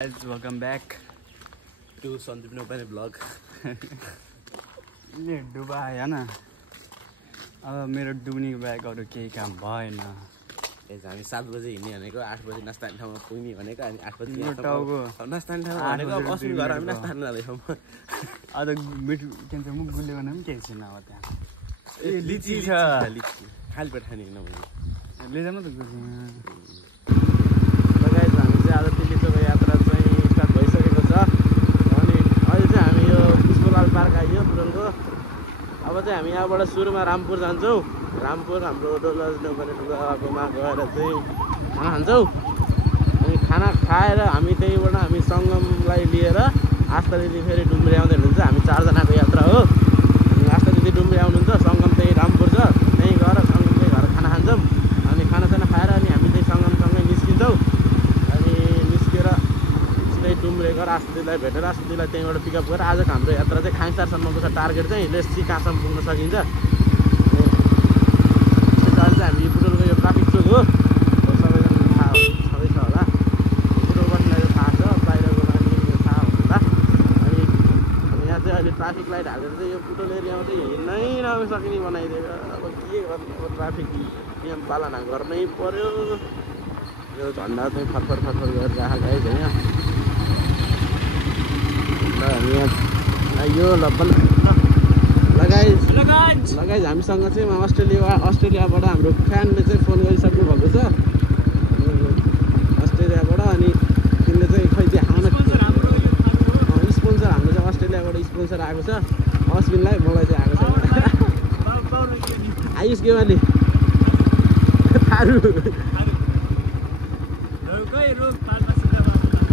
Guys, welcome back to Sandeep Nepali vlog. ये डुबा आयो न अब मेरो डुब्ने बाहेक अरू केही काम भएन। हामी 7 बजे हिँड्ने भनेको 8 बजे नास्ता खाने ठाउँमा पुग्ने भनेको अनि 8 बजे नास्ता खाने ठाउँमा भनेको अब अस्मिन घर हामी नास्ता खान जाँदैछौँ। अब मिठो के भन्छ मुख गुल्ले गर्न पनि केही छैन अब त्यहाँ। ए लिची छ लिची खाली पेट खाने होइन मैले लिएर न त गाइस हामी चाहिँ आज दिल्लीको यात्रा चाहिँ स्टार्ट भइसकेको छ अनि अहिले चाहिँ हामी यो पुष्पलाल पार्क आइयो पुरनको। अब चाहिँ हामी यहाँबाट सुरुमा रामपुर जान्छौँ। रामपुर हाम्रो डोलज नगरेकोमा गएर चाहिँ खाना खान्छौँ अनि खाना खाएर हामी त्यहीँबाट हामी सङ्गमलाई लिएर आस्था दिदी फेरि डुम्री आउँदै हुनुहुन्छ। हामी 4 जनाको यात्रा हो। आस्था दिदी डुम्री आउनुहुन्छ, सङ्गम त्यही रामपुर छ, त्यहीँ गएर सङ्गमकै घर खाना खान्छौँ अनि खानासाना खाएर अनि हामी त्यही सङ्गमसँगै निस्किन्छौँ अनि निस्केर सिधै डुम्रे गएर आस्था दिदीलाई भेटेर आस्था दिदीलाई त्यहीँबाट पिकअप गरेर आजको हाम्रो यात्रा चाहिँ खाङसारसम्मको छ टार्गेट चाहिँ लेट्स सी कहाँसम्म पुग्न सकिन्छ। अहिले चाहिँ हामी बुटोलको यो ट्राफिक चोक हो, सबैजना थाहा छँदैछ होला। बुटोलबाट थाहा छ, बाहिरको मान्छेले थाहा होला। अनि यहाँ चाहिँ अहिले ट्राफिक लाइट हालेर चाहिँ यो बुटोल एरियामा चाहिँ हिँड्नै नसकिने बनाइदिएको। अब के गर्नु, अब ट्राफिक नियम पालना गर्नै पर्यो। यो झन्डा चाहिँ फटफट गरेर राखेको है यहाँ। हामी यहाँ यो लगाइज हामीसँग चाहिँ अस्ट्रेलियाबाट हाम्रो फ्यानले चाहिँ फोन गरिसक्नु भएको छ अस्ट्रेलियाबाट। अनि तिनले चाहिँ खै त्यो स्पोन्सर हाम्रो चाहिँ अस्ट्रेलियाबाट स्पोन्सर आएको छ अश्विनलाई, मलाई चाहिँ आएको छ आयुष गेवाली थारू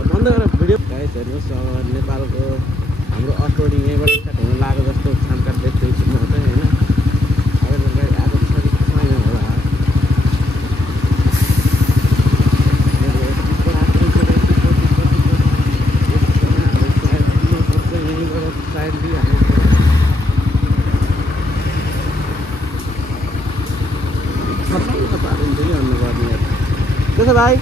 बन्द गरेर भिडियो गाइस हेर्नुहोस्। नेपालको हाम्रो अफरोडिङ यहीँबाट स्टार्ट हुन लागेको जस्तो छानकाट देख्दैछु म चाहिँ होइन। अब गाडी आएको छ कि छैन होला। त्यसो भाइ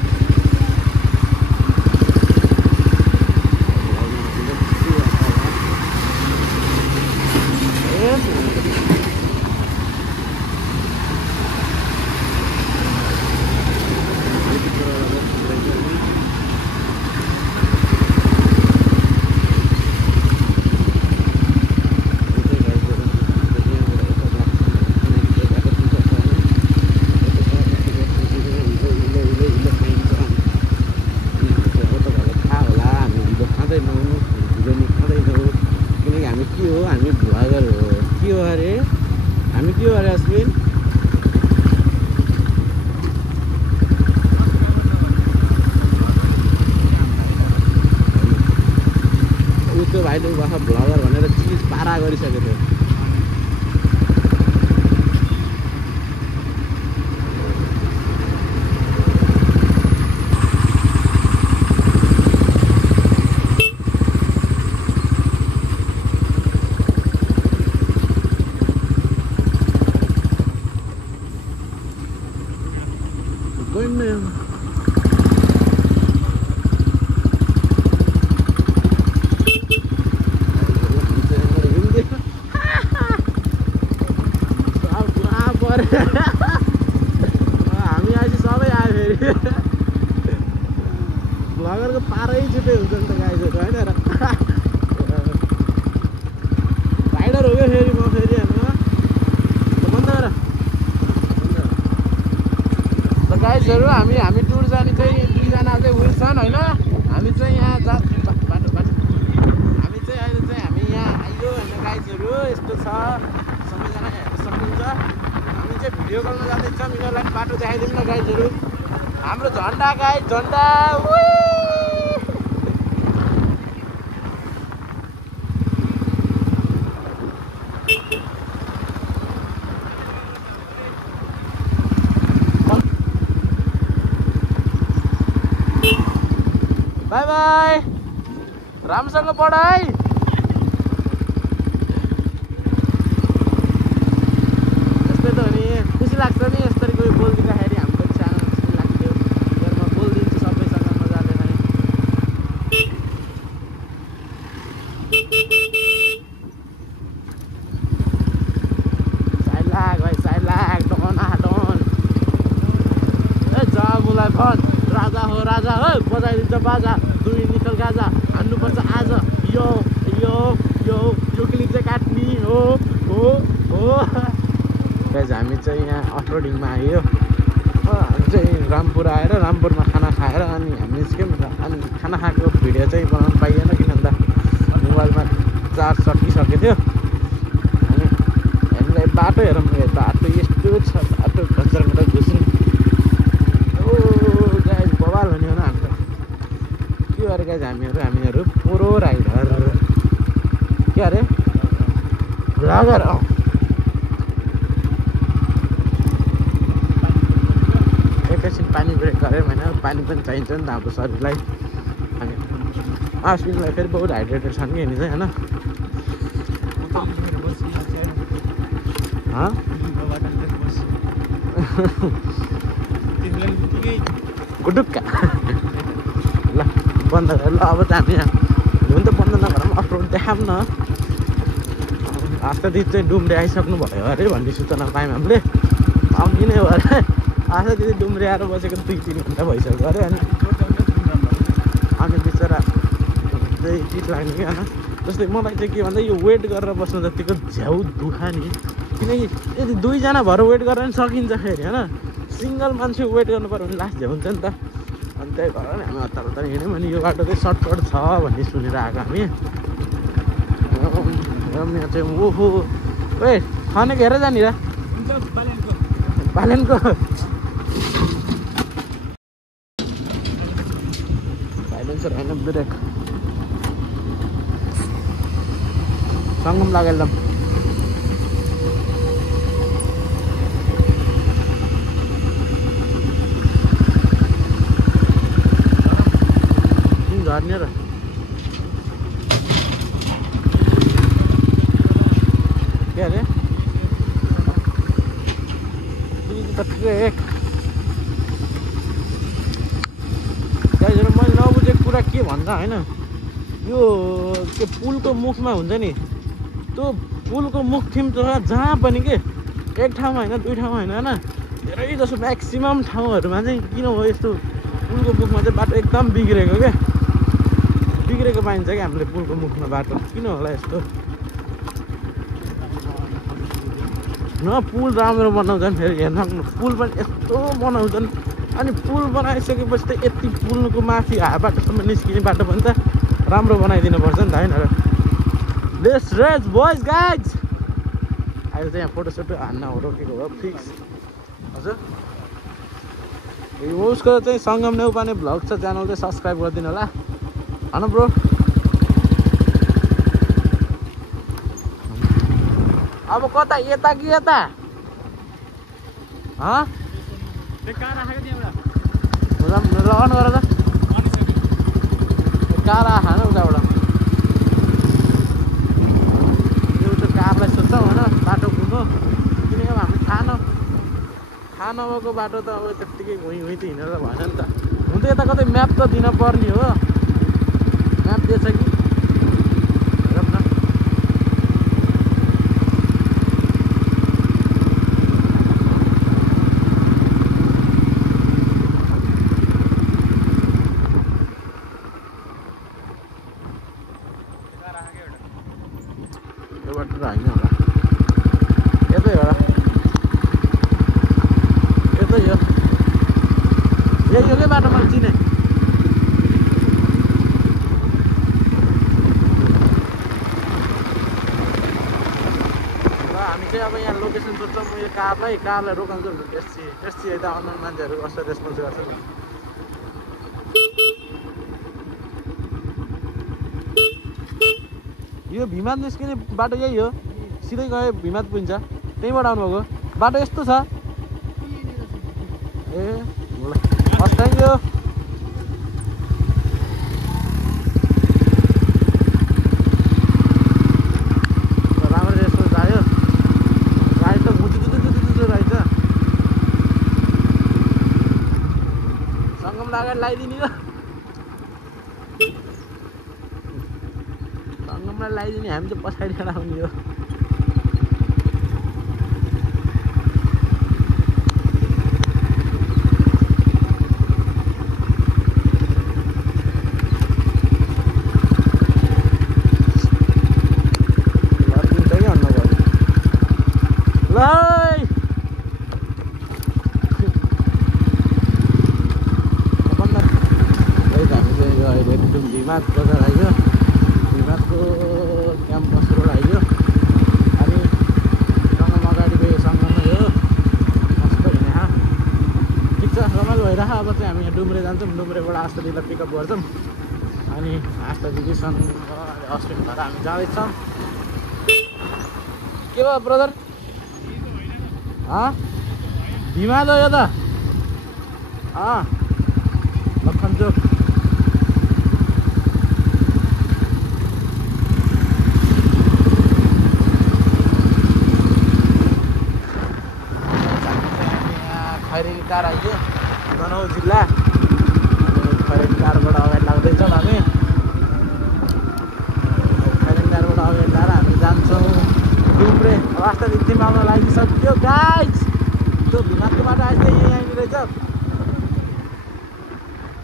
भाइले उहाँ भ्लगर भनेर चिज पारा गरिसकेको थियो। हामी अहिले सबै आयो फेरि भ्लगरको पारै छुट्टै हुन्छ नि त गाइजहरू होइन र। राइडर हो क्या फेरि म फेरि हेर्नु बन्द गर त गाइजहरू। हामी टुर जाने चाहिँ 2जना चाहिँ उयो छन् होइन। हामी चाहिँ यहाँ बाटो हामी चाहिँ अहिले चाहिँ हामी यहाँ आइयो होइन गाइजहरू। यस्तो छ सबैजना हेर्न सक्नुहुन्छ। भिडियो कलमा जाँदैछौँ, यिनीहरूलाई बाटो देखाइदिउँ न गाइजहरू। हाम्रो झन्डा गाइज झन्डा बाई बाई, राम्रोसँग पढाइ। खुसी लाग्छ नि यसरी कोही बोलिदिँदाखेरि। हाम्रो सानो खुसी लाग्थ्यो, घरमा बोलिदिन्छु सबैसँग मजाले नै। बाजा दुई निकल गाजा हान्नुपर्छ आज यो यो यो यो क्लिप चाहिँ काट्ने हो गाइज हामी चाहिँ यहाँ अफरोडिङमा आयो हामी चाहिँ रामपुर आएर रामपुरमा खाना खाएर अनि हामी निस्क्यौँ अनि खाना खाएको भिडियो चाहिँ बनाउनु पाइएन किन भन्दा मोबाइलमा चार्ज सकिसकेको थियो अनि हामीलाई बाटो हेरौँ बाटो यस्तो छ बाटो घचरबाट घुस्नु ओ गाइज बवाल हुने हो न हाम्रो के अरे गाइज हामीहरू पोरो राइडर के अरे भ्लगर एकैछिन पानी ब्रेक गऱ्यौँ होइन पानी पनि चाहिन्छ नि त हाम्रो शरीरलाई अनि आश्विनलाई फेरि बहुत हाइड्रेटेड छन् कि यिनी चाहिँ होइन गुडुक्का ल बन्द गर ल अब चाहिँ हामी यहाँ हुन त बन्द नगरौँ अफरोड देखाऊँ न आस्था दिदी चाहिँ डुम्रे आइसक्नु भयो अरे भन्ने सूचना पायौँ हामीले अघि नै हो अरे आस्था दिदी डुम्रे आएर बसेको 2-3 घन्टा भइसक्यो अरे अनि बिचरा चाहिँ चिज लाग्ने कि होइन जस्तै मलाई चाहिँ के भन्दा यो वेट गरेर बस्नु जतिको झ्याउ दुखा नि किनकि यदि 2 जना भएर वेट गरेर पनि सकिन्छ फेरि होइन सिङ्गल मान्छे वेट गर्नु पऱ्यो भने लास्ट झ्याउ हुन्छ नि त अनि त्यही भएर नि हामी हतार हतार हिँड्यौँ अनि यो बाटो चाहिँ सर्टकट छ भन्ने सुनेर आएको हामी यहाँ चाहिँ ओहो ओए खानेको हेरेर जाने र पालेनको साइलेन्सर होइन ब्रेक सङ्गम लागेर झर्ने र के अरे ट्रेक गाइजहरू मैले नबुझेको कुरा के भन्दा होइन यो के पुलको मुखमा हुन्छ नि त्यो पुलको मुख थिम त जहाँ पनि के एक ठाउँमा होइन 2 ठाउँमा होइन होइन धेरै जसो म्याक्सिमम् ठाउँहरूमा चाहिँ किन हो यस्तो पुलको मुखमा चाहिँ बाटो एकदम बिग्रेको क्या बिग्रेको पाइन्छ क्या हामीले पुलको मुखमा बाटो किन होला यस्तो न पुल राम्रो बनाउँछन् फेरि हेर्नु पुल पनि यस्तो बनाउँछन् अनि पुल बनाइसकेपछि त यति पुलको माथि बाटोसम्म निस्किने बाटो पनि त राम्रो बनाइदिनु पर्छ नि त होइन र लेट्स रेस बोइज गाइज अहिले चाहिँ यहाँ फोटोसोटो हान्न हो रोकेको हो फिक्स हजुर उसको चाहिँ सङ्गम नेउपाने भ्लग छ च्यानल चाहिँ सब्सक्राइब गरिदिनु होला होइन ब्रो अब कता यता कि यता लगन गर त कार खान उताबाट एउटा कारलाई सोध्छौँ होइन बाटो घुम्नु किनकि हामी थाहा नभएको बाटो त अब त्यत्तिकै घुइँ त हिँडेर भएन नि त हुन त यता कतै म्याप त दिन पर्ने हो म्याप दिएछ कि हेरौँ न यो बाटो त होइन होला यतै होला यतै हो योकै बाटो मैले चिने हामी चाहिँ अब यहाँ लोकेसन सोध्छौँ यो कारलाई रोकाउँछु एससी यता अनलाइन मान्छेहरू कस्तो रेस्पोन्स गर्छ यो भिमाद निस्किने बाटो यही हो सिधै गयो भिमाद पुगिन्छ त्यहीँबाट आउनुभएको बाटो यस्तो छ ए ल हस् थ्याङ्क यू राम्रो रेस्पोन्स आयो गाडी त मुचु रहेछ सङ्गम लगाएर लगाइदिने हो सङ्गममा लगाइदिने हामी चाहिँ पछाडिबाट आउने हो भिमाद बजार आइयो भिमादको क्याम्पस रोड आइयो अनि सँगमा अगाडिको यो सँगमै हो मस्त हुने ठिक छ रमाइलो भइरह अब चाहिँ हामी यहाँ डुम्रे जान्छौँ डुम्रेबाट आस्था दिदीलाई पिकअप गर्छौँ अनि आस्था दिदीसँग अस्ट्रेलिया भएर हामी जाँदैछौँ के भयो ब्रदर भिमाद हो यो त लखनचोक खैरेनी टार आइयो तनहुँ जिल्ला अनि खैरेनी टारबाट अगाडि लाग्दैछौँ हामी खैरेनी टारबाट अगाडि लाएर हामी जान्छौँ डुम्रे अवस्था दिदी आउन लागिसक्यो गाइस त्यो भिमादको बाटो आइज यहीँनिर रहेछ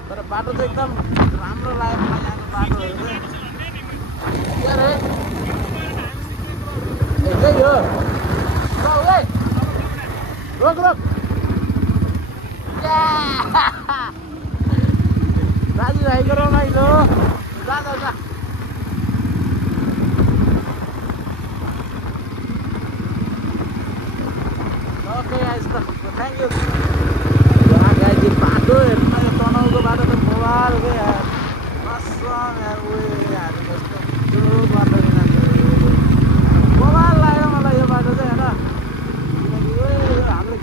तर बाटो चाहिँ एकदम राम्रो लाग्यो मलाई यहाँको बाटोहरू चाहिँ त्यही हो रोक रोक दाजु भाइको रमाइलो जा जा जा ओके गाइस त थ्याङ्क यू गाइस यो बाटो हेर्नु यो तनहुँको बाटो त मोबाइल गयो यार कसम यार उयो हामी जस्तो ठुलो बाटो मोबाइल लाग्यो मलाई यो बाटो चाहिँ होइन किनकि हाम्रो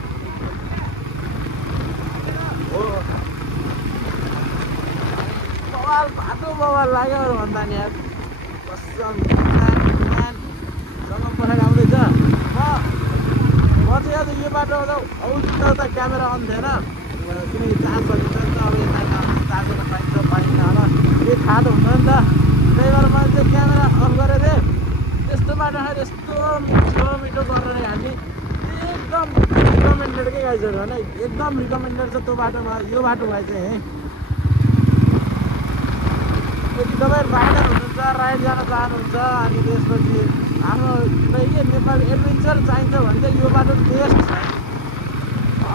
मोबाइल बाटो मोबाइल लाग्यो भन्दा नि यार कसम सँग पठाएर आउँदैछ म चाहिँ आज यो बाटो आउँदा क्यामेरा अन थिएन किनकि चार्ज सकिन्छ नि त अब यता चार्ज गर्न पाइन्छ पाइन्न होला यो थाहा त हुँदैन नि त त्यही भएर मैले चाहिँ क्यामेरा अन गरेको थिएँ यस्तो बाटो खाएर यस्तो मिठो गरेर हामी एकदम रिकमेन्डेड के गाइजहरू होइन एकदम रिकमेन्डेड छ त्यो बाटोमा यो बाटो भए चाहिँ यदि तपाईँ राइडर हुनुहुन्छ राइड जान चाहनुहुन्छ अनि त्यसपछि हाम्रो के नेपाल एडभेन्चर चाहिन्छ भने चाहिँ यो बाटो बेस्ट छ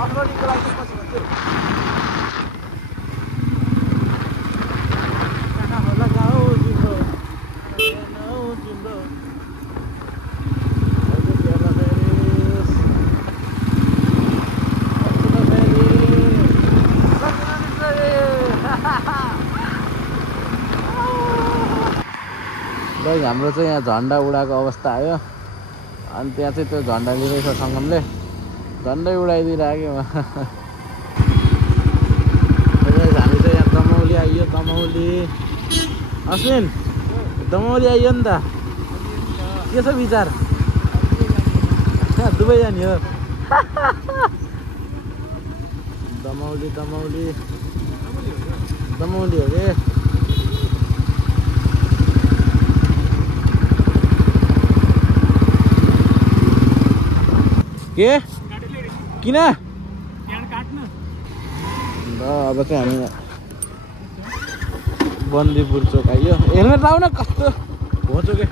अफरोडिङको लागि पछि भन्छु कहाँ होला गाउँ तिम्रो तिम्रो हाम्रो चाहिँ यहाँ झन्डा उडाएको अवस्था आयो अनि त्यहाँ चाहिँ त्यो झन्डा लिँदैछ सङ्गमले झन्डै उडाइदिइराख्यो हामी चाहिँ यहाँ दमौली आइयो दमौली अश्विन दमौली आइयो नि त के छ विचार दुबई जाने हो दमौली दमौली दमौली हो के किन ल अब चाहिँ हामी बन्दीपुर चोक आइयो हेलमेट लाउ न कस्तो भोचो के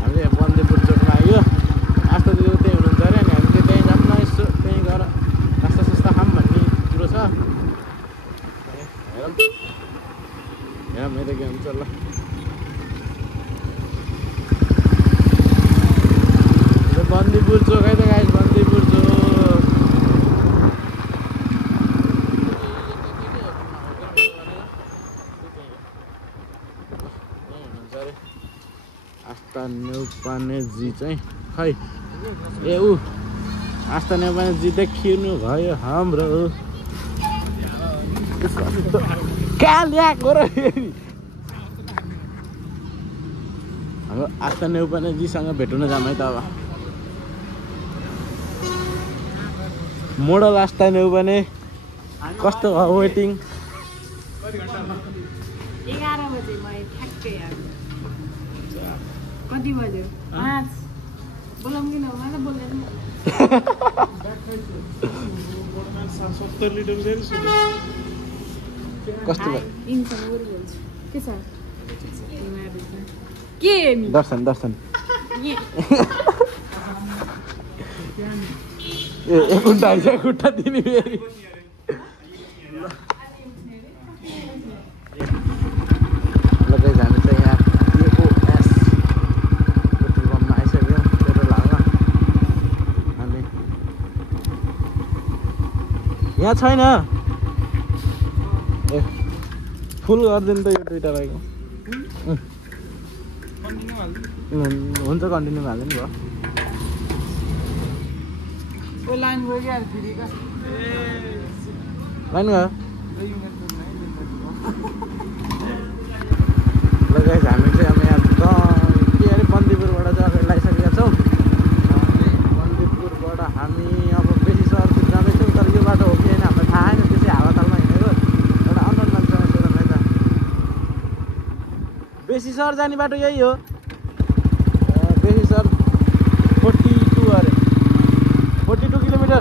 हामी यहाँ बन्दीपुर चोकमा आइयो आस्था दिदी त्यहीँ हुनुहुन्छ अरे अनि हामी चाहिँ त्यहीँ जाऊँ न यसो त्यहीँ गएर नास्ता सास्ता खाऊँ भन्ने कुरो छ हेरौँ यता के हुन्छ ल बन्दीपुर चोक है त गाइस बन्दीपुर चोक आस्था नेउपानेजी चाहिँ खै ए ऊ आस्था नेउपानेजी देखिनु भयो हाम्रो कहाँ ल्याएको र हाम्रो आस्था नेउपानेजीसँग भेट्न जाऊँ है त अब मोडल आस्था नेउपाने कस्तो भयो वेटिङ 11 बजे मैले ठ्याक्कै कति बज्यो 5 बोलाउँ कि नभए बोलेर 70 लिटर कस्तो भयो के छ के दर्शन दर्शन एक घन्टा आइज खुट्टा दिने फेरि यहाँ छैन ए फुल गरिदिनु त यो दुईटा बाइक हुन्छ कन्टिन्यू हाल्नु नि भयो लाइन गयो क्या फेरि का लाइन गयो ल गाइस हामी चाहिँ अब यहाँ के अरे बन्दीपुरबाट चाहिँ अगाडि लागिसकेका छौँ बन्दीपुरबाट हामी अब बेसी सहरतिर जाँदैछौँ तर यो बाटो हो कि होइन हामीलाई थाहा छैन त्यसै हावातालमा हिँडेको एउटा अननोन मान्छेसँग सोधौँ है त बेसी सहर जाने बाटो यही हो बेसी सहर 42 अरे 42 किलोमिटर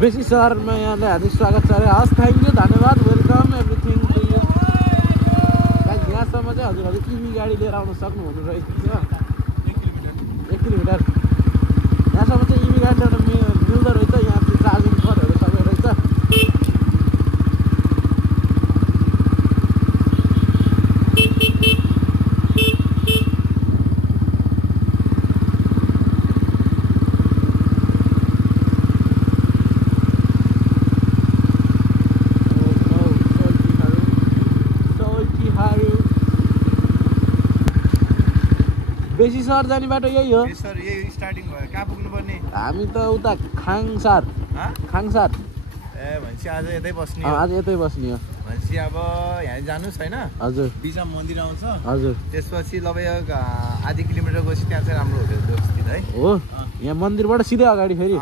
बेसी सहरमा यहाँलाई हार्दिक स्वागत छ अरे हस् थ्याङ्क यू धन्यवाद welcome everything to you guys यहाँसम्म चाहिँ हजुरहरू इभी गाडी लिएर आउन सक्नुहुने रहेछ 1 किलोमिटर यहाँसम्म चाहिँ इभी गाडी ल्याउन मिल्दो रहेछ यहाँ चाहिँ चार्जिङ पटहरू सबै रहेछ बेसी सहर जाने बाटो यही हो सर यही स्टार्टिङ भयो कहाँ पुग्नु पर्ने हामी त उता खाङसार खाङसार ए भनेपछि आज यतै बस्ने आज यतै बस्ने हो भनेपछि अब यहाँ जानु छैन हजुर बिचमा मन्दिर आउँछ हजुर त्यसपछि लगभग आधी किलोमिटर गएपछि त्यहाँ चाहिँ राम्रो होटल व्यवस्थित है हो यहाँ मन्दिरबाट सिधै अगाडि फेरि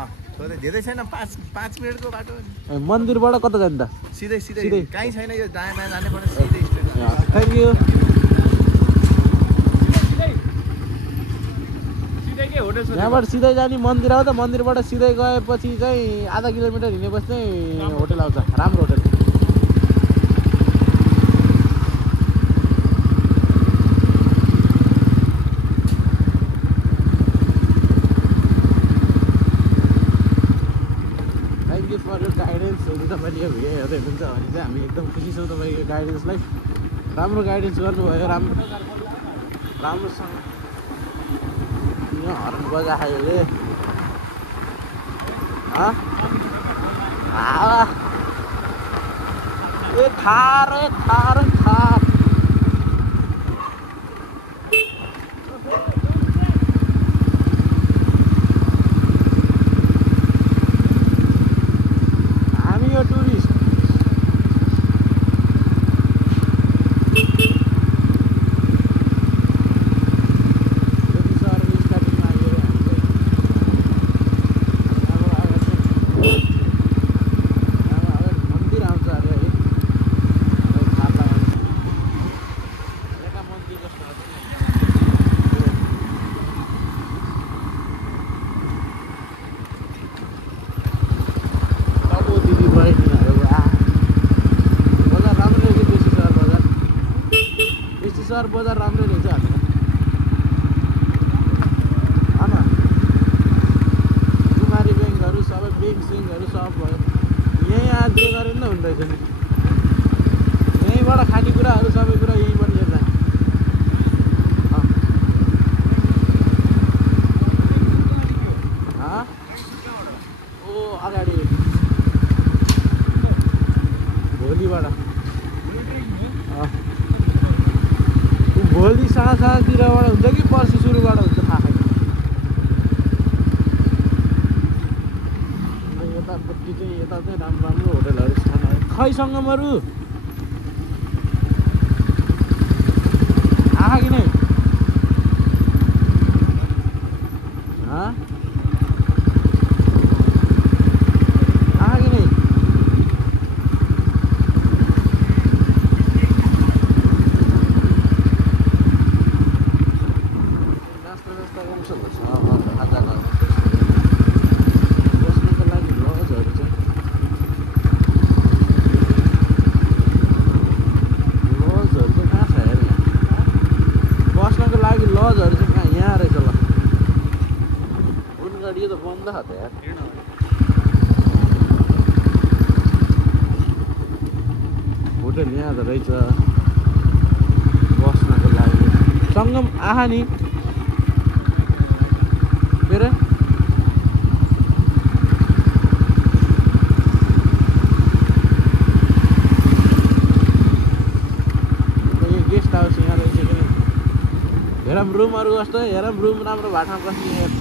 धेरै छैन 5 मिनटको बाटो मन्दिरबाट कता जाने त सिधै सिधै कहीँ छैन यो दायाँ बायाँ जाने पर्ने सिधै स्ट्रेट थ्याङ्क यू यहाँबाट सिधै जाने मन्दिर आउँदा मन्दिरबाट सिधै गएपछि चाहिँ आधा किलोमिटर हिँडेपछि चाहिँ होटल आउँछ राम्रो hotel thank you for your guidance यदि तपाईँले यो भिडियो हेर्दै हुनुहुन्छ भने चाहिँ हामी एकदम खुसी छौँ तपाईँको गाइडेन्सलाई राम्रो गाइडेन्स गर्नुभयो राम्रोसँग हर्न बजायो रे ए थार हामी यो टुरिस्ट सहर बजार राम्रै रहेछ हामीलाई आमा कुमारी ब्याङ्कहरू सबै ब्याङ्कहरू सब भयो यहीँ आज जे गरे नि त हुँदैछ नि यहीँबाट खानेकुराहरू सबै कुरा यहीँबाट लिएर जाने ओ अगाडि भोलिबाट भोलि साँझतिरबाट हुन्छ कि पर्सि सुरुबाट हुन्छ थाहा छैन यतापट्टि चाहिँ यता चाहिँ राम्रो राम्रो होटलहरू छ खै सङ्गमहरू आहा कि नै आहा कि नै बस्नुको लागि लजहरू छ लजहरू चाहिँ कहाँ छ हेर यहाँ बस्नको लागि लजहरू चाहिँ कहाँ यहाँ रहेछ ल उनगाडी यो त बन्द छ त यार होटल यहाँ त रहेछ बस्नको लागि सङ्गम आहा नि मेरा गेस्ट हाउस यहाँ रहेछ कि हेरौँ रुमहरू कस्तो हेरौँ रुम राम्रो भाटमा बस्ने हेर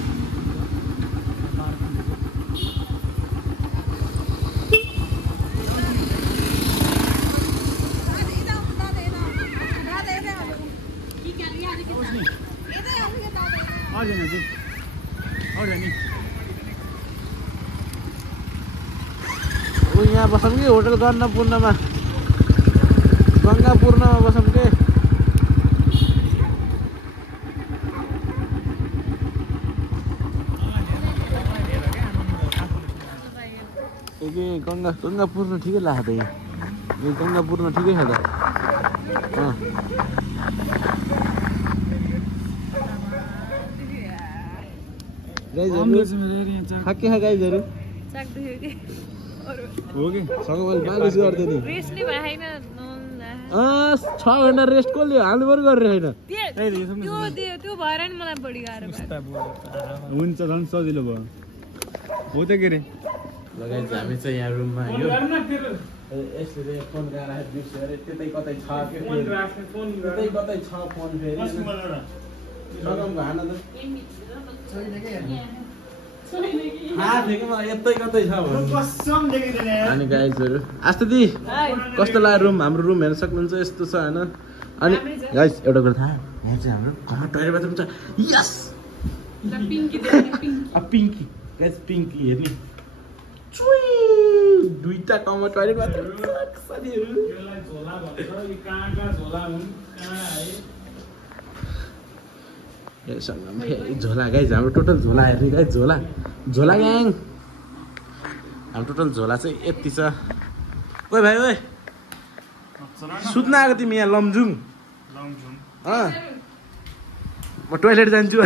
यहाँ बसौँ कि होटल गङ्गापूर्णमा बसौँ कि गङ्गापूर्ण ठिकै लाग्छ त यहाँ गङ्गापूर्ण ठिकै छ त खाके खा गाइजहरू हो कि सँगै मालिस गर्दै नि 6 घन्टा रेस्ट कसले हाल्नु पऱ्यो गरेर होइन हुन्छ झन् सजिलो भयो हो त के अरे लगाइन्छ हामी चाहिँ यहाँ रुममा यो यसले फोन राखेर बिर्स्यो अरे त्यतै कतै छ फोन फेरि सगमको हान त थाहा थियो कि मलाई यतै कतै छ अनि गाइजहरू आस्ते दि कस्तो लाग्यो रुम हाम्रो रुम हेर्न सक्नुहुन्छ यस्तो छ होइन अनि गाइज एउटा कुरा थाहा यहाँ चाहिँ हाम्रो घरमा टोइलेट बाथरुम छ यस पिङ्की गाइज पिङ्की हेर्ने दुईटा ठाउँमा टोइलेट बाथरुम झोला गाइज हाम्रो टोटल झोला हेर्ने गाइज झोला झोला ग्याङ हाम्रो टोटल झोला चाहिँ यति छ ओइ भाइ ओइ सुत्न आएको तिमी यहाँ लमजुङ म टोइलेट जान्छु